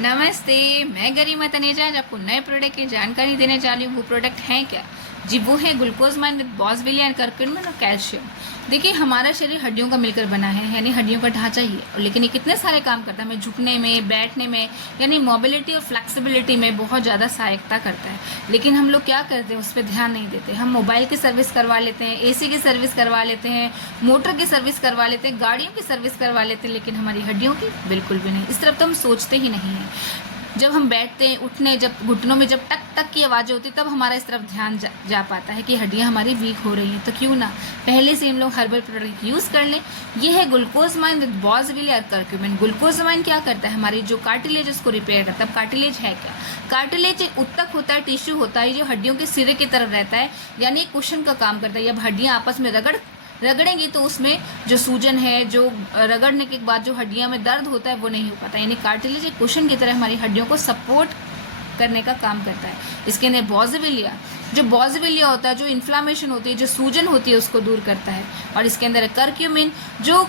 नमस्ते, मैं गरिमा तनेजा आज आपको नए प्रोडक्ट की जानकारी देने जा रही हूँ। वो प्रोडक्ट हैं क्या जी? वो है ग्लूकोजमाइन विद बॉसविलिया एंड करक्यूमिन और कैल्शियम। देखिए, हमारा शरीर हड्डियों का मिलकर बना है, यानी हड्डियों का ढांचा ही है, लेकिन ये कितने सारे काम करता है। हमें झुकने में, बैठने में, यानी मोबिलिटी और फ्लेक्सिबिलिटी में बहुत ज़्यादा सहायता करता है। लेकिन हम लोग क्या करते हैं, उस पर ध्यान नहीं देते। हम मोबाइल की सर्विस करवा लेते हैं, एसी की सर्विस करवा लेते हैं, मोटर की सर्विस करवा लेते हैं, गाड़ियों की सर्विस करवा लेते हैं, लेकिन हमारी हड्डियों की बिल्कुल भी नहीं। इस तरफ तो हम सोचते ही नहीं हैं। जब हम बैठते हैं, उठने, जब घुटनों में जब टक टक की आवाज़ होती है, तब हमारा इस तरफ ध्यान जा पाता है कि हड्डियां हमारी वीक हो रही हैं। तो क्यों ना पहले से हम लोग हर्बल प्रोडक्ट यूज़ कर लें। ये है ग्लूकोजमाइन विद बॉसविलिया और करक्यूमिन। ग्लूकोजमाइन क्या करता है, हमारी जो कार्टिलेज उसको रिपेयर करता है। अब कार्टिलेज है क्या? कार्टिलेज एक उत्तक होता है, टिश्यू होता है जो हड्डियों के सिरे की तरफ रहता है, यानी एक कुशन का काम करता है। जब हड्डियाँ आपस में रगड़ेंगी तो उसमें जो सूजन है, जो रगड़ने के बाद जो हड्डियां में दर्द होता है, वो नहीं हो पाता। यानी कार्टिलेज एक कुशन की तरह हमारी हड्डियों को सपोर्ट करने का काम करता है। इसके अंदर बॉसविलिया होता है, जो इन्फ्लामेशन होती है, जो सूजन होती है, उसको दूर करता है। और इसके अंदर करक्यूमिन, जो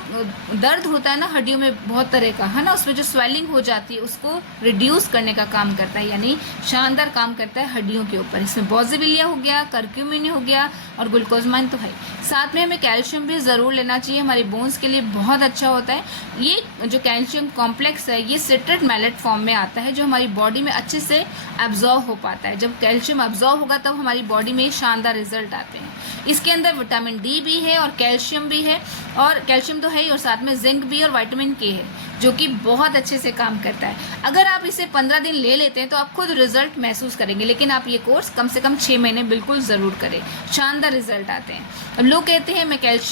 दर्द होता है ना हड्डियों में बहुत तरह का, है ना, उसमें जो स्वेलिंग हो जाती है उसको रिड्यूस करने का काम करता है, यानी शानदार काम करता है हड्डियों के ऊपर। इसमें बॉसविलिया हो गया, करक्यूमिन हो गया और ग्लूकोजमाइन तो है। साथ में हमें कैल्शियम भी ज़रूर लेना चाहिए, हमारी बोन्स के लिए बहुत अच्छा होता है। ये जो कैल्शियम कॉम्प्लेक्स है, ये सिट्रेट मैलेट फॉर्म में आता है, जो हमारी बॉडी में अच्छे से एब्जॉर्व हो पाता है। जब कैल्शियम एब्जॉर्व होगा तब हमारी बॉडी में शानदार रिजल्ट आते हैं। इसके अंदर विटामिन डी भी है और कैल्शियम भी है, और कैल्शियम तो है ही, और साथ में जिंक भी और विटामिन के है, जो कि बहुत अच्छे से काम करता है। अगर आप इसे 15 दिन ले लेते हैं तो आप खुद रिजल्ट महसूस करेंगे, लेकिन आप ये कोर्स कम से कम 6 महीने बिल्कुल ज़रूर करें, शानदार रिजल्ट आते हैं। अब लोग कहते हैं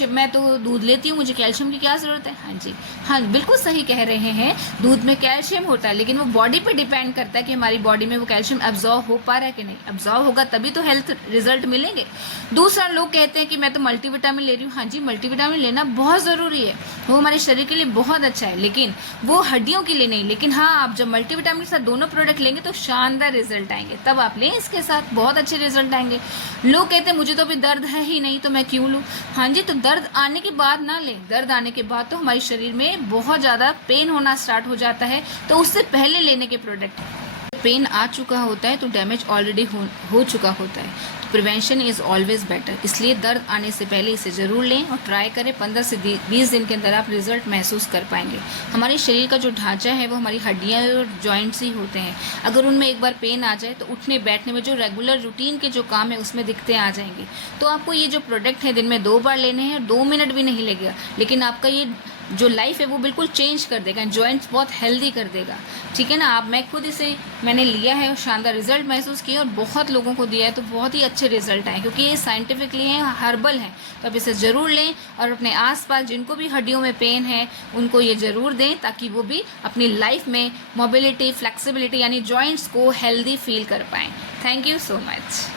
मैं तो दूध लेती हूँ, मुझे कैल्शियम की क्या ज़रूरत है। हाँ जी, हाँ बिल्कुल सही कह रहे हैं, दूध में कैल्शियम होता है, लेकिन वो बॉडी पे डिपेंड करता है कि हमारी बॉडी में वो कैल्शियम एब्जॉर्व हो पा रहा है कि नहीं। एब्जॉर्व होगा तभी तो हेल्थ रिजल्ट मिलेंगे। दूसरा, लोग कहते हैं कि मैं तो मल्टीविटामिन ले रही हूँ। हाँ जी, मल्टीविटामिन लेना बहुत ज़रूरी है, वो हमारे शरीर के लिए बहुत अच्छा है, लेकिन वो हड्डियों के लिए नहीं। लेकिन हाँ, आप जब मल्टीविटामिन के साथ दोनों प्रोडक्ट लेंगे तो शानदार रिजल्ट आएंगे, तब आप लें, इसके साथ बहुत अच्छे रिजल्ट आएंगे। लोग कहते हैं मुझे तो अभी दर्द है ही नहीं तो मैं क्यों लूँ। हाँ जी, तो दर्द आने के बाद ना लें। दर्द आने के बाद तो हमारे शरीर में बहुत ज़्यादा पेन होना स्टार्ट हो जाता है, तो उससे पहले लेने के प्रोडक्ट। पेन आ चुका होता है तो डैमेज ऑलरेडी हो चुका होता है, तो प्रिवेंशन इज़ ऑलवेज बेटर। इसलिए दर्द आने से पहले इसे ज़रूर लें और ट्राई करें। 15 से 20 दिन के अंदर आप रिजल्ट महसूस कर पाएंगे। हमारे शरीर का जो ढांचा है वो हमारी हड्डियाँ और जॉइंट्स ही होते हैं। अगर उनमें एक बार पेन आ जाए तो उठने बैठने में, जो रेगुलर रूटीन के जो काम है उसमें दिक्कतें आ जाएंगी। तो आपको ये जो प्रोडक्ट है दिन में 2 बार लेने हैं, 2 मिनट भी नहीं लगेगा, लेकिन आपका ये जो लाइफ है वो बिल्कुल चेंज कर देगा, जॉइंट्स बहुत हेल्दी कर देगा। ठीक है ना। मैं खुद इसे मैंने लिया है और शानदार रिजल्ट महसूस किया, और बहुत लोगों को दिया है तो बहुत ही अच्छे रिजल्ट आए, क्योंकि ये साइंटिफिकली है, हर्बल है। तो आप इसे ज़रूर लें और अपने आसपास जिनको भी हड्डियों में पेन है उनको ये ज़रूर दें, ताकि वो भी अपनी लाइफ में मोबिलिटी, फ्लेक्सिबिलिटी, यानी जॉइंट्स को हेल्दी फील कर पाएँ। Thank you so much.